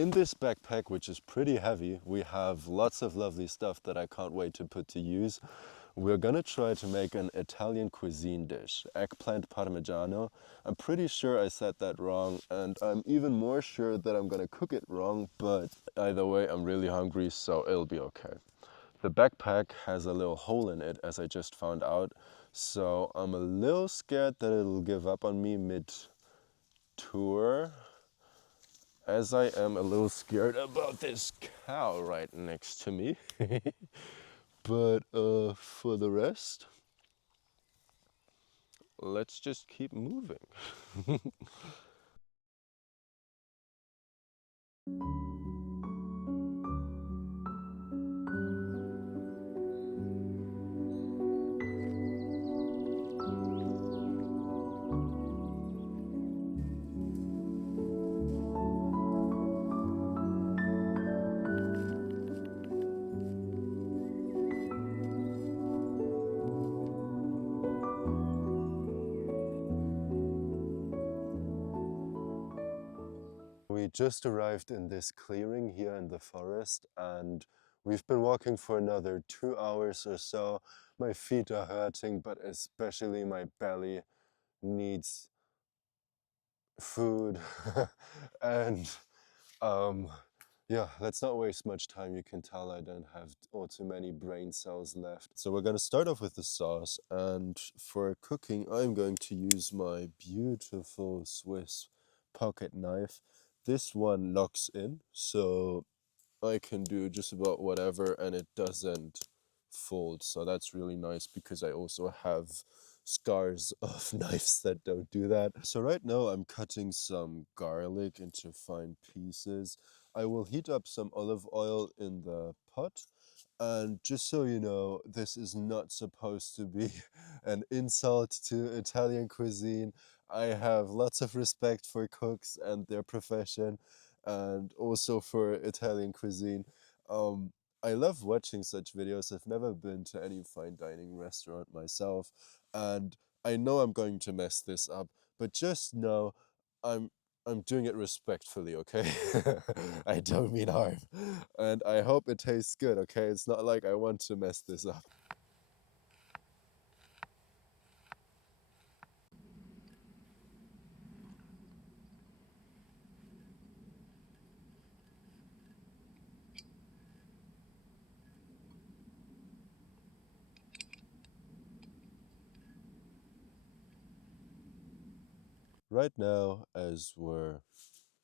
In this backpack, which is pretty heavy, we have lots of lovely stuff that I can't wait to put to use. We're gonna try to make an Italian cuisine dish, eggplant parmigiano. I'm pretty sure I said that wrong, and I'm even more sure that I'm gonna cook it wrong, but either way, I'm really hungry, so it'll be okay. The backpack has a little hole in it, as I just found out, so I'm a little scared that it'll give up on me mid-tour, as I am a little scared about this cow right next to me. But for the rest, let's just keep moving. We just arrived in this clearing here in the forest, and we've been walking for another 2 hours or so. My feet are hurting, but especially my belly needs food. And um, yeah, let's not waste much time. You can tell I don't have all too many brain cells left. So we're gonna start off with the sauce, and for cooking, I'm going to use my beautiful Swiss pocket knife. This one locks in, so I can do just about whatever and it doesn't fold. So that's really nice because I also have scars of knives that don't do that. So right now I'm cutting some garlic into fine pieces. I will heat up some olive oil in the pot. And just so you know, this is not supposed to be an insult to Italian cuisine. I have lots of respect for cooks and their profession, and also for Italian cuisine. Um, I love watching such videos. I've never been to any fine dining restaurant myself, and I know I'm going to mess this up, but just know I'm I'm doing it respectfully, okay? I don't mean harm. And I hope it tastes good, okay? It's not like I want to mess this up. Right now, as we're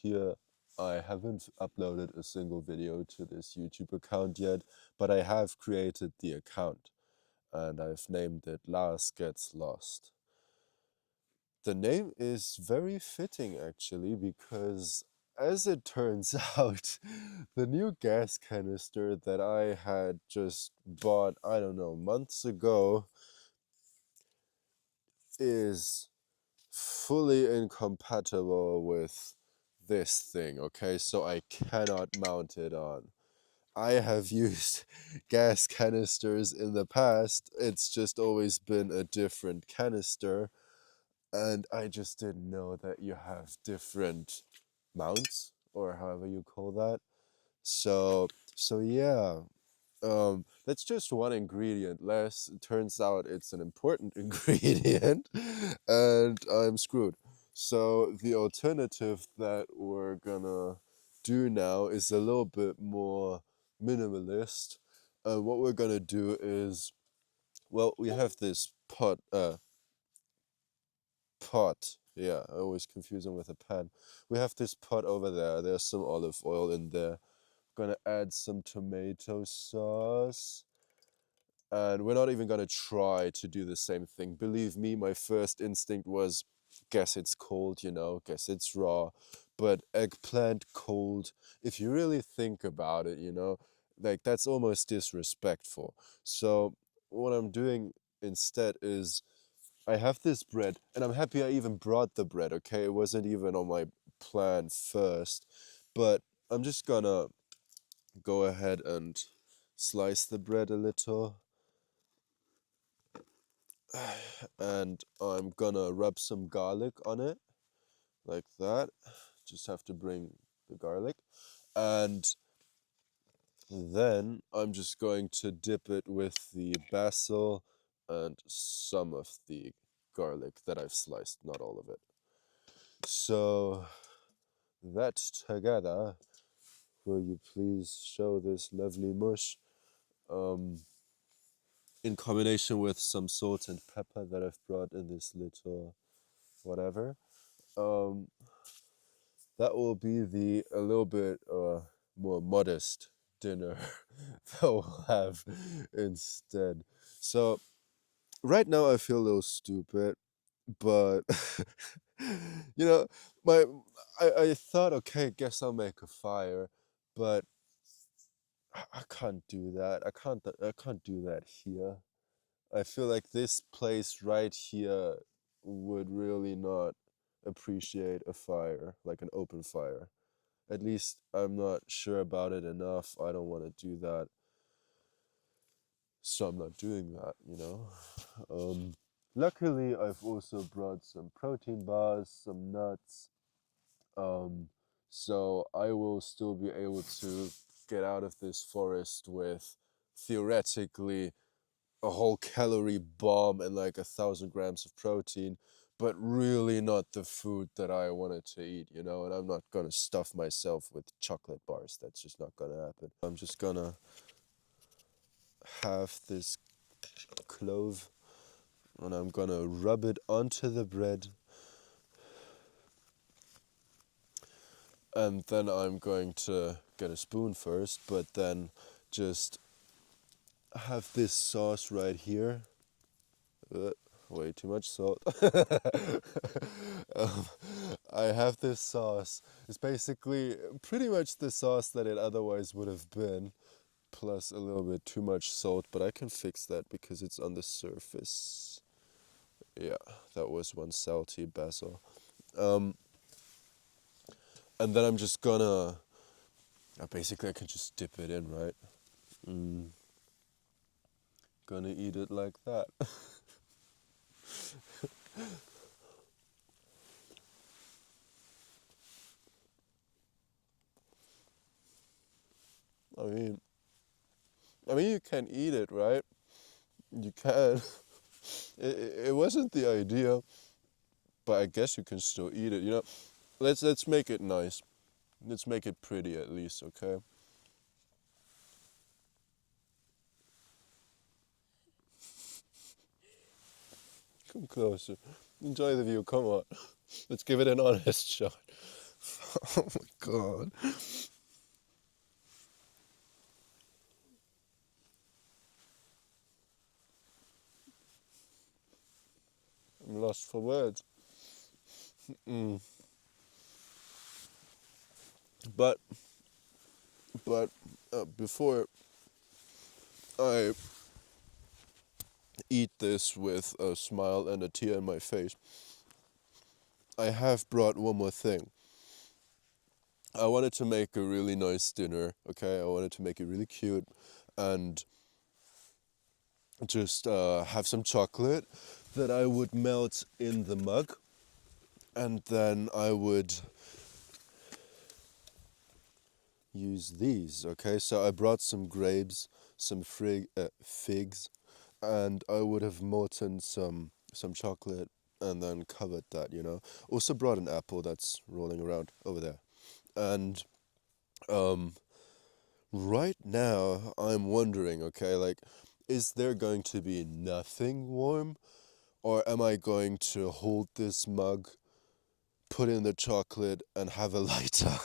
here, I haven't uploaded a single video to this YouTube account yet, but I have created the account and I've named it Lars Gets Lost. The name is very fitting actually because as it turns out, the new gas canister that I had just bought, I don't know, months ago is fully incompatible with this thing, okay? So I cannot mount it on. I have used gas canisters in the past. It's just always been a different canister. And I just didn't know that you have different mounts or however you call that. So yeah, that's just one ingredient less. It turns out it's an important ingredient, and I'm screwed. So the alternative that we're gonna do now is a little bit more minimalist. What we're gonna do is, well, we have this pot. Yeah, I always confuse them with a pan. We have this pot over there. There's some olive oil in there. Gonna add some tomato sauce. And we're not even gonna try to do the same thing. Believe me, my first instinct was, guess it's cold, you know, guess it's raw. But eggplant cold, if you really think about it, you know, like that's almost disrespectful. So what I'm doing instead is I have this bread, and I'm happy I even brought the bread, okay? It wasn't even on my plan first, but I'm just gonna go ahead and slice the bread a little. And I'm gonna rub some garlic on it, like that. Just have to bring the garlic. And then I'm just going to dip it with the basil and some of the garlic that I've sliced, not all of it. So that together, will you please show this lovely mush in combination with some salt and pepper that I've brought in this little whatever. That will be the a little bit more modest dinner that we'll have instead. So right now I feel a little stupid, but you know, my I thought, okay, guess I'll make a fire, but I can't do that. I can't do that here. I feel like this place right here would really not appreciate a fire, like an open fire. At least I'm not sure about it enough. I don't want to do that. So I'm not doing that, you know. Luckily, I've also brought some protein bars, some nuts. So I will still be able to get out of this forest with theoretically a whole calorie bomb and like 1,000 grams of protein, but really not the food that I wanted to eat, you know, and I'm not gonna stuff myself with chocolate bars. That's just not gonna happen. I'm just gonna have this clove and I'm gonna rub it onto the bread. And then I'm going to get a spoon first, but then just have this sauce right here. Way too much salt. I have this sauce. It's basically pretty much the sauce that it otherwise would have been, plus a little bit too much salt, but I can fix that because it's on the surface. Yeah, that was one salty basil. And then I'm just gonna, basically I can just dip it in, right? Gonna eat it like that. I mean, you can eat it, right? You can. It wasn't the idea, but I guess you can still eat it. You know, let's make it nice. Let's make it pretty at least, okay? Come closer. Enjoy the view. Come on. Let's give it an honest shot. Oh my god. I'm lost for words. But before I eat this with a smile and a tear in my face, I have brought one more thing. I wanted to make a really nice dinner, okay? I wanted to make it really cute and just have some chocolate that I would melt in the mug, and then I would use these, okay? So I brought some grapes, some figs, and I would have molten some chocolate and then covered that, you know? Also brought an apple that's rolling around over there. And right now I'm wondering, okay, like, is there going to be nothing warm? Or am I going to hold this mug, put in the chocolate, and have a lighter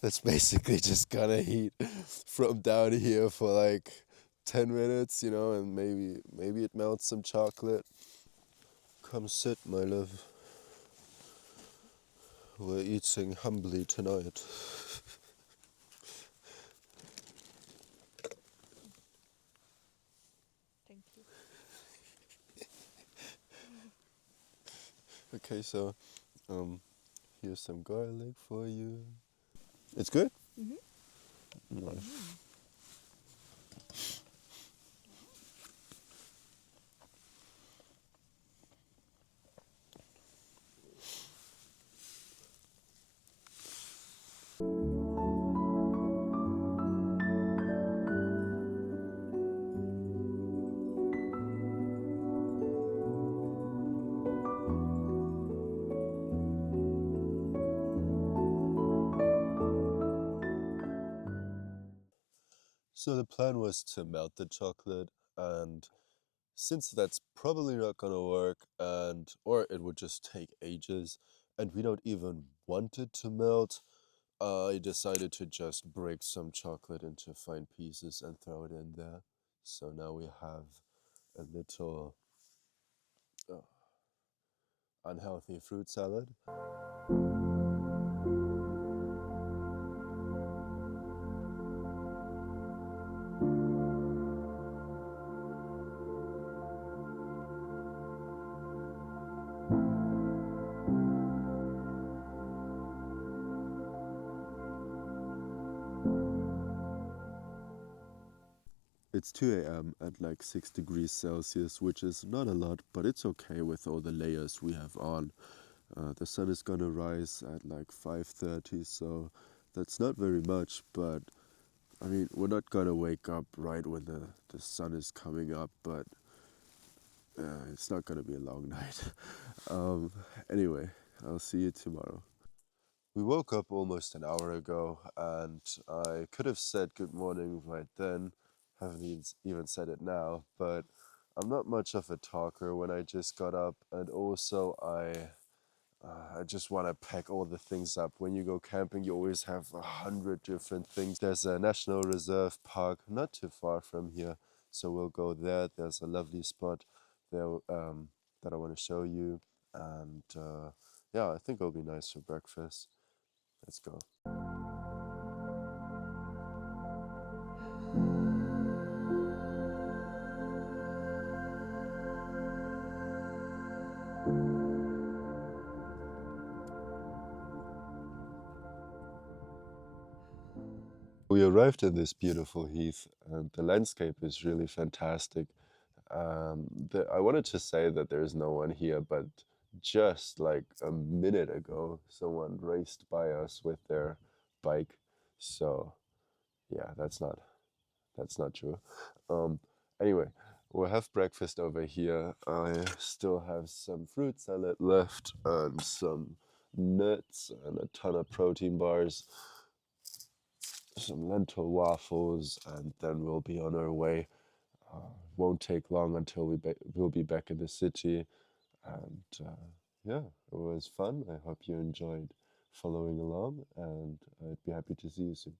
that's basically just gonna heat from down here for like 10 minutes, you know, and maybe it melts some chocolate. Come sit, my love. We're eating humbly tonight. Thank you. Okay, so here's some garlic for you. It's good? Nice. So the plan was to melt the chocolate, and since that's probably not gonna work, and or it would just take ages, and we don't even want it to melt, I decided to just break some chocolate into fine pieces and throw it in there. So now we have a little uh, unhealthy fruit salad. It's 2 a.m. at like 6 degrees Celsius, which is not a lot, but it's okay with all the layers we have on. The sun is gonna rise at like 5:30, so that's not very much, but I mean, we're not gonna wake up right when the sun is coming up, but it's not gonna be a long night. Um, anyway, I'll see you tomorrow. We woke up almost an hour ago, and I could have said good morning right then, haven't even said it now, but I'm not much of a talker when I just got up, and also I just want to pack all the things up. When you go camping, you always have 100 different things. There's a national reserve park not too far from here, so we'll go there. There's a lovely spot there that I want to show you, and yeah, I think it'll be nice for breakfast. Let's go. We arrived in this beautiful heath, and the landscape is really fantastic. I wanted to say that there's no one here, but just like a minute ago, someone raced by us with their bike. So yeah, that's not true. Um, anyway, we'll have breakfast over here. I still have some fruit salad left and some nuts and a ton of protein bars, some lentil waffles, and then we'll be on our way. Won't take long until we'll be back in the city. And yeah, it was fun. I hope you enjoyed following along, and I'd be happy to see you soon.